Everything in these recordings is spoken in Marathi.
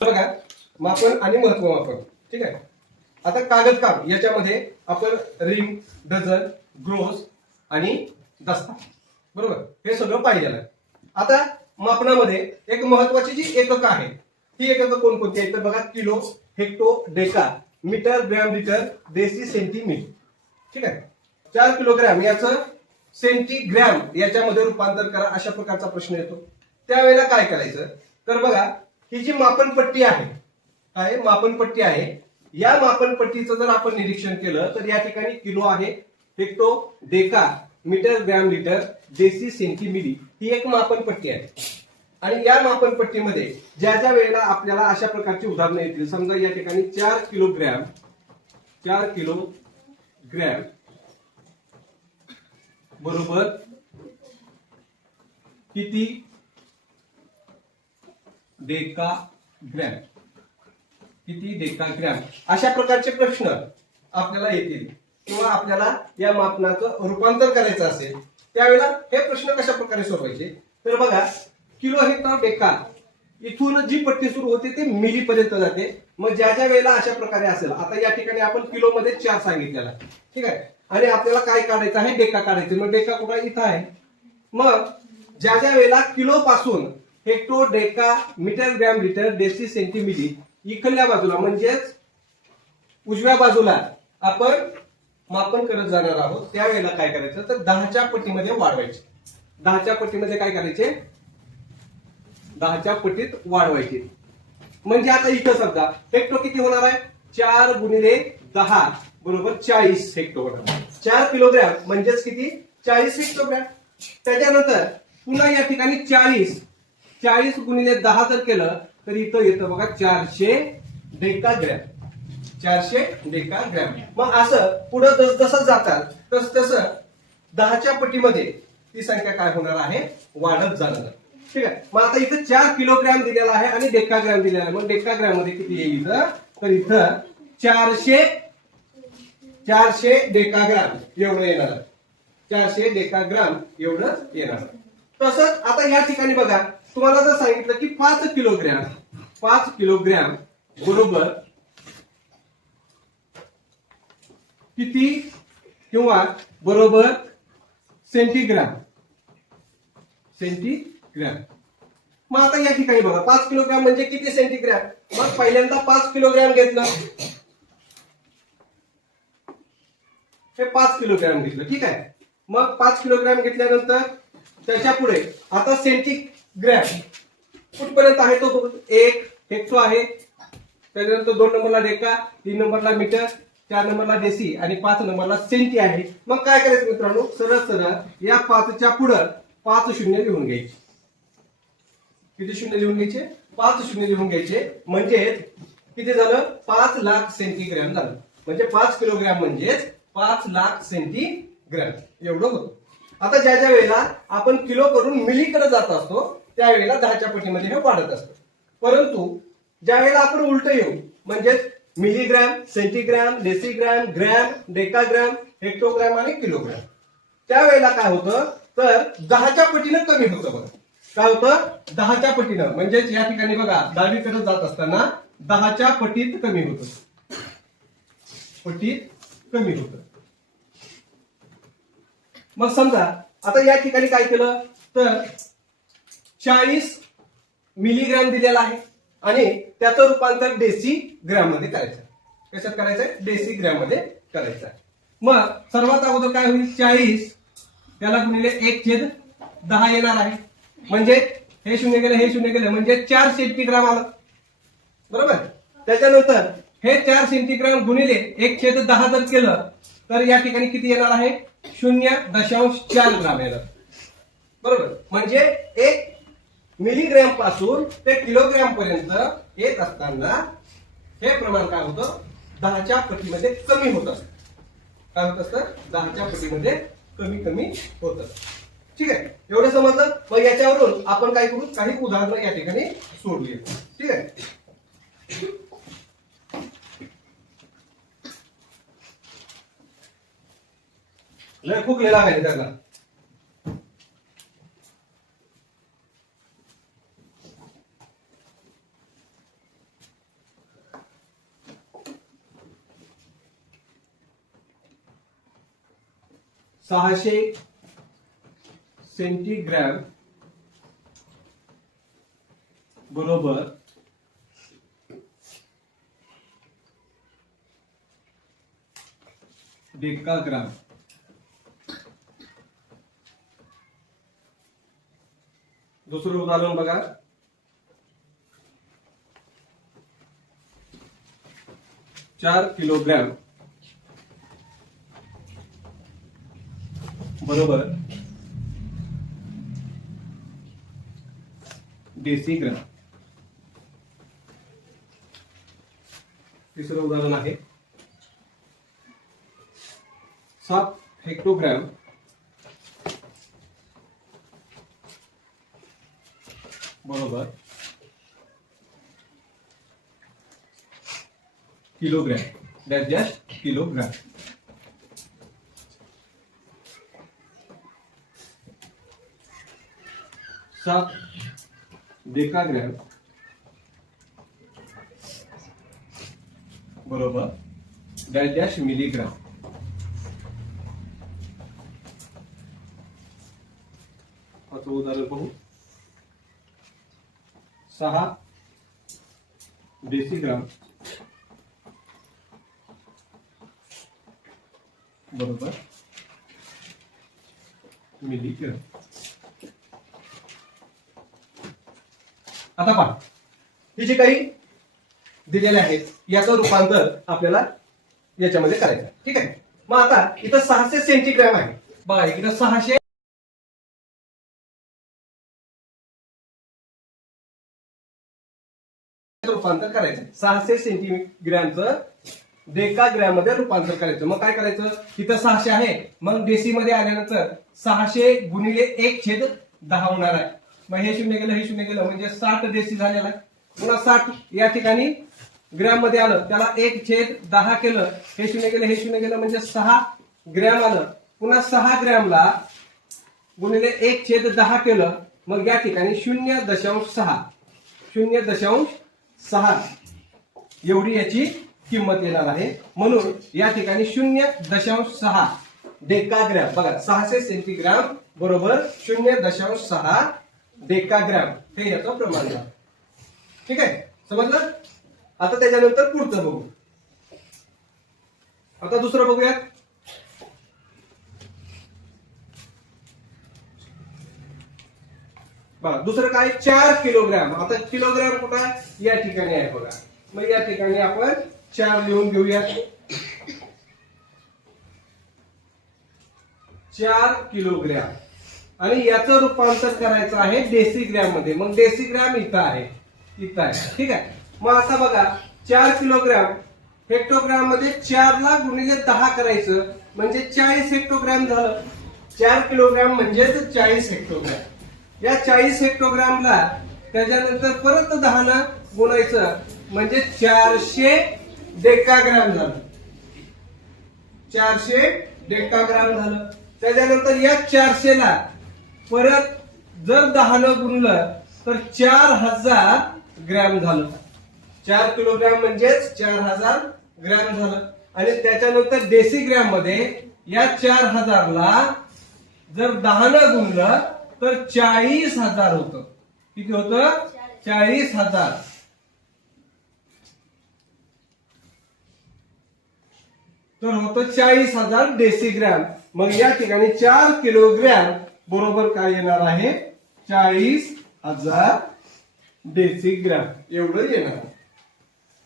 बघा, मापन आणि महत्वमापन. ठीक आहे. आता कागद काम याच्यामध्ये आपण रिंग, डझन, ग्रोस आणि दस्ता, बरोबर, हे सगळं पाहिलेलं आहे. आता मापनामध्ये एक महत्वाची जी एककं आहेत, ही एककं कोणकोणती आहेत तर बघा, kilo, hecto, deca, metre, gram, litre, deci, centimetre. ठीक आहे. 4 किलोग्रॅम याचं सेंटीग्रॅम याच्यामध्ये रूपांतर करा, अशा प्रकारचा प्रश्न येतो. त्यावेळेला काय करायचं तर बघा, ही जी मापनपट्टी आहे, काय मापनपट्टी आहे, या मापनपट्टीचं जर आपण निरीक्षण केलं तर या ठिकाणी किलो आहे, hecto, deca, metre, gram, litre, deci, centi milli ही एक मापनपट्टी आहे. आणि या मापनपट्टीमध्ये ज्या ज्या वेळेला आपल्याला अशा प्रकारची उदाहरणं येतील, समजा या ठिकाणी 4 किलोग्रॅम बरोबर किती डेकाग्रॅम, अशा प्रकारचे प्रश्न आपल्याला येतील किंवा आपल्याला या मापनाचं रूपांतर करायचं असेल त्यावेळेला हे प्रश्न कशा प्रकारे सोडवायचे तर बघा, किलो, हेक्टर, डेका इथून जी पट्टी सुरू होते ते मिली पर्यंत जाते. मग ज्या ज्या वेळेला अशा प्रकारे असेल, आता या ठिकाणी आपण किलो मध्ये 4 सांगितलेला, ठीक आहे, आणि आपल्याला काय काढायचं आहे, डेका काढायचं. मग डेका कुठे इथं आहे. मग ज्या ज्या वेळेला किलो पासून hecto, deca, metre, gram, litre, deci, centi milli इकडल्या बाजूला म्हणजेच उजव्या बाजूला आपण मापन करत जाणार आहोत, त्यावेळेला काय करायचं तर 10च्या पट्टीमध्ये वाढवायचे. 10च्या पट्टीमध्ये काय करायचे, 10च्या पट्टीत वाढवायचे. म्हणजे आता इथं समजा हेक्टो किती होणार आहे, 4 गुणिले 10 बरोबर 40 हेक्टो होणार. 4 किलोग्रॅम म्हणजेच किती, 40 हेक्टोग्रॅम. त्याच्यानंतर पुन्हा या ठिकाणी 40 गुणिले 10 जर केलं तर इथं येतं बघा 400 डेकाग्रॅम. 400 डेकाग्रॅम. मग असं पुढे जसं जातात तस तसं 10च्या पट्टीमध्ये ती संख्या काय होणार आहे, वाढत जाणार. ठीक आहे. मग आता इथं 4 किलोग्रॅम दिलेला आहे आणि डेकाग्रॅम दिलेला आहे. मग डेकाग्रॅम मध्ये किती येईल तर इथं 400 डेकाग्राम एवढं येणार. 400 डेकाग्राम एवढं येणार. तसंच आता या ठिकाणी बघा, तुम्हाला जर सांगितलं की 5 किलोग्रॅम बरोबर किती किंवा बरोबर सेंटीग्रॅम. मग आता या ठिकाणी बघा, 5 किलोग्रॅम म्हणजे किती सेंटीग्रॅम. मग पहिल्यांदा 5 किलोग्रॅम घेतलं, हे 5 किलोग्रॅम घेतलं. ठीक आहे. मग 5 किलोग्रॅम घेतल्यानंतर त्याच्या पुढे आता सेंटीग्रॅम कुठपर्यंत आहे तो 1 हेक्टो आहे. त्याच्यानंतर 2 नंबरला डेका, 3 नंबरला मीटर, 4 नंबरला डेसी आणि 5 नंबरला सेंटी आहे. मग काय करायचं मित्रांनो, सरळ या 5च्या पुढं 5 शून्य लिहून घ्यायचे. किती शून्य लिहून घ्यायचे, 5 शून्य लिहून घ्यायचे. म्हणजे किती झालं, 5 लाख सेंटीग्रॅम झालं. म्हणजे 5 किलोग्रॅम म्हणजेच 5 लाख सेंटीग्रॅम एवढं होतं. आता ज्या ज्या वेळेला आपण किलो करून मिलीकडे जात असतो त्यावेळेला 10च्या पट्टीमध्ये हे वाढत असतं. परंतु ज्या वेळेला आपण उलट येऊ म्हणजेच मिलीग्रॅम, सेंटीग्रॅम, डेसीग्रॅम, ग्रॅम, डेकाग्रॅम, हेक्टोग्रॅम आणि किलोग्रॅम, त्यावेळेला काय होतं तर 10च्या पटीनं कमी होतं. बघा काय होतं, 10च्या पटीनं. म्हणजेच या ठिकाणी बघा, डावीकडे जात असताना 10च्या पटीत कमी होतं. मग समजा आता या ठिकाणी काय केलं तर 40 मिलीग्रॅम दिलेला आहे आणि त्याचं रूपांतर डेसी ग्रॅम मध्ये करायचं. कशात करायचंय, डेसी ग्रॅम मध्ये करायचं. मग सर्वात अगोदर काय होईल, 40 त्याला गुणिले 1/10 येणार आहे. म्हणजे हे शून्य गेलं म्हणजे 4 सेंटीग्राम आलं, बरोबर. त्याच्यानंतर हे 4 सेंटीग्राम गुणिले 1/10 जर केलं तर या ठिकाणी किती येणार आहे, 0.4 ग्राम येणार, बरोबर. म्हणजे 1 मिलीग्रॅम पासून ते किलोग्रॅम पर्यंत येत असताना हे प्रमाण काय होतं, 10च्या पटीमध्ये कमी होत असतं. काय होत असतं, 10च्या पटीमध्ये कमी होत असतं. ठीक आहे. एवढं समजलं. मग याच्यावरून आपण काय करू, काही उदाहरणं या ठिकाणी सोडूया. ठीक आहे. लय फुगलेला आहे त्याला. 600 सेंटीग्रॅम बरोबर डेकाग्राम. दुसरं उदाहरण बघा. 4 किलोग्रॅम बरोबर डेसीग्राम. तिसरं उदाहरण आहे 7 हेक्टोग्रॅम बरोबर किलोग्रॅम. That just kilogram. सात डेकाग्रॅम बरोबर डॅश डॅश मिलीग्राम. आता उदाहरण पाहू. 6 डेसीग्राम बरोबर मिलीग्राम. आता पहा, हे जे काही दिलेले आहेत याचं रूपांतर आपल्याला याच्यामध्ये करायचं आहे. ठीक आहे. मग आता इथं 600 सेंटीग्रॅम आहे. बघा इथं 600 रूपांतर करायचं. 600 सेंटीग्रॅमचं डेकाग्रॅम मध्ये रूपांतर करायचं. मग काय करायचं, इथं 600 आहे, मग डेसी मध्ये आल्यानंतर 600 गुणिले 1/10 होणार आहे. मग हे शून्य गेलं, हे शून्य गेलं, म्हणजे 60 डेसी झालेला आहे. पुन्हा 60 या ठिकाणी ग्रॅम मध्ये आलं, त्याला 1/10 केलं, हे शून्य गेलं, हे शून्य गेलं, म्हणजे 6 ग्रॅम आलं. पुन्हा 6 ग्रॅमला गुणिले 1/10 केलं, मग या ठिकाणी 0.6 एवढी याची किंमत येणार आहे. म्हणून या ठिकाणी 0.6 डेकाग्रॅम. बघा 600 सेंटीग्रॅम बरोबर 0.6 डेकाग्रॅम हे याचं प्रमाण आहे. ठीक आहे, समजलं. आता त्याच्यानंतर पुढचं बघू. आता दुसरं बघूया. बघा दुसरं काय, 4 किलोग्रॅम. आता किलोग्रॅम कुठं आहे, या ठिकाणी आहे बघा. मग या ठिकाणी आपण 4 लिहून घेऊया. 4 किलोग्रॅम आणि याचं रूपांतर करायचं आहे डेसीग्रॅम मध्ये. मग डेसीग्रॅम इथं आहे, इथं आहे. ठीक आहे. मग आता बघा 4 किलोग्रॅम हेक्टोग्रॅम मध्ये 4 ला गुणिले 10 करायचं, म्हणजे 40 हेक्टोग्रॅम झालं. 4 किलोग्रॅम म्हणजे 40 हेक्टोग्रॅम. या 40 हेक्टोग्रॅमला त्याच्यानंतर परत 10 न गुणायचं, म्हणजे 400 डेकाग्रॅम झालं. 400 डेकाग्रॅम झालं. त्याच्यानंतर या 400 ला परत जर 10 न गुणलं तर 4000 ग्रॅम झालं. 4 किलोग्रॅम म्हणजेच 4000 ग्रॅम झालं. आणि त्याच्यानंतर डेसीग्रॅम मध्ये या 4000 ला जर 10 न गुणलं तर 40,000 होतं. किती होतं, 40,000. तर होतं 40,000 डेसीग्रॅम. मग या ठिकाणी 4 किलोग्रॅम बरोबर काय येणार आहे, 40,000 डेसीग्रॅम एवढं येणार.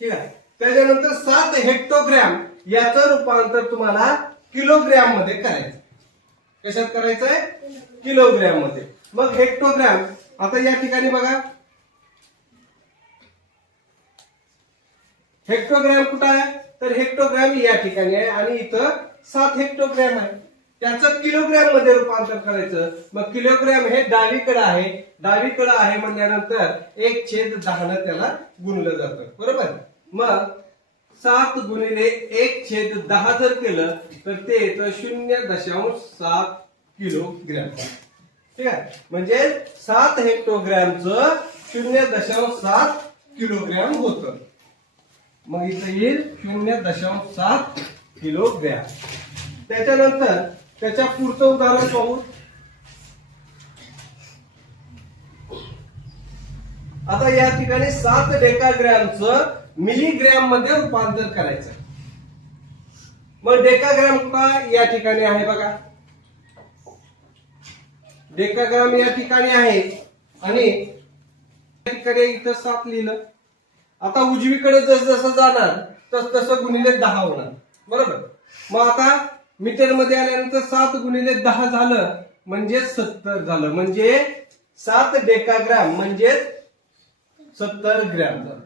ठीक आहे. त्याच्यानंतर 7 हेक्टोग्रॅम याचं रूपांतर तुम्हाला किलोग्रॅम मध्ये करायचं. कशात करायचंय, किलोग्रॅम मध्ये. मग हेक्टोग्रॅम, आता या ठिकाणी बघा हेक्टोग्रॅम कुठं आहे, तर हेक्टोग्रॅम या ठिकाणी आहे आणि इथं 7 हेक्टोग्रॅम आहे. त्याचं किलोग्रॅम मध्ये रूपांतर करायचं. मग किलोग्रॅम हे डावीकडे आहे, डावीकडे आहे म्हणल्यानंतर 1/10 त्याला गुणलं जातं. बरोबर. मग 7 गुणिले 1/10 जर केलं तर ते येतं 0.7 किलोग्रॅम. ठीक आहे. म्हणजे 7 हेक्टोग्रॅमचं 0.7 किलोग्रॅम होतं. मग इथं येईल 0.7 किलोग्रॅम. त्याच्यानंतर त्याच्या पुढचं उदाहरण पाहू. आता या ठिकाणी 7 डेकाग्रॅमचं मिलीग्रॅम मध्ये रूपांतर करायचं. मग डेकाग्रॅम का या ठिकाणी आहे बघा, डेकाग्राम या ठिकाणी आहे आणि या ठिकाणी इथं 7 लिहिलं. आता उजवीकडे जसं जाणार तसं गुणिले 10 होणार, बरोबर. मग आता मीटर मध्ये आल्यानंतर 7 गुणिले 10 झालं म्हणजे 70 झालं, म्हणजे 7 डेकाग्राम म्हणजे 70 ग्रॅम झालं.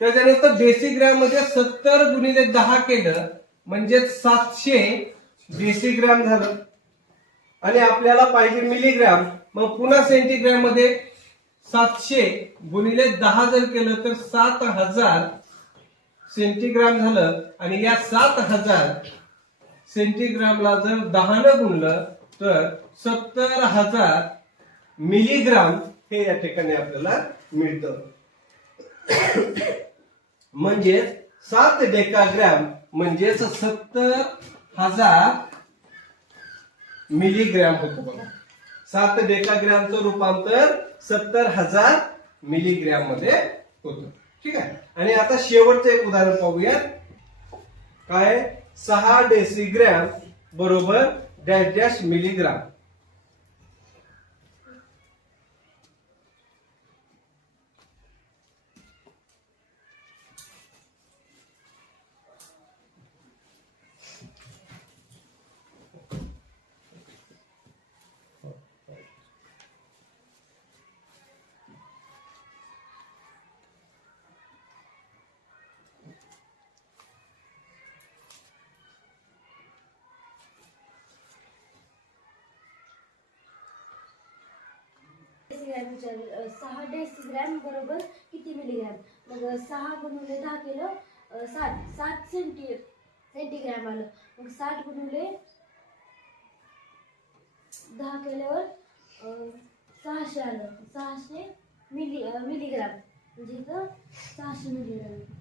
त्याच्यानंतर डेसिग्रॅम मध्ये 70 गुणिले 10 केलं म्हणजे 700 डेसिग्रॅम झालं. आणि आपल्याला पाहिजे मिलीग्रॅम, मग पुन्हा सेंटीग्रॅम मध्ये 700 गुणिले 10 जर केलं तर 7000 सेंटीग्रॅम झालं. आणि या 7000 सेंटीग्रॅमला जर 10 ने गुणलं तर 70000 मिलीग्राम हे या ठिकाणी आपल्याला मिळतं. म्हणजे 7 डेकाग्रॅम म्हणजेच 70000 मिलीग्रॅम होतो बघा. 7 डेकाग्रॅमचं रूपांतर 70000 मिलीग्रॅम मध्ये होतं. ठीक आहे. आणि आता शेवटचं एक उदाहरण पाहूयात. काय, 6 डेसिग्रॅम बरोबर डॅश डॅश मिलीग्राम. डेसिग्रॅम 6 डेसिग्रॅम बरोबर किती मिलीग्रॅम. मग 6 गुणिले 10 केलं 7 सेंटीग्रॅम आलं. मग 60 गुणिले 10 केल्यावर 600 आलं. 600 मिलीग्राम म्हणजे इथं 600 मिलीग्राम.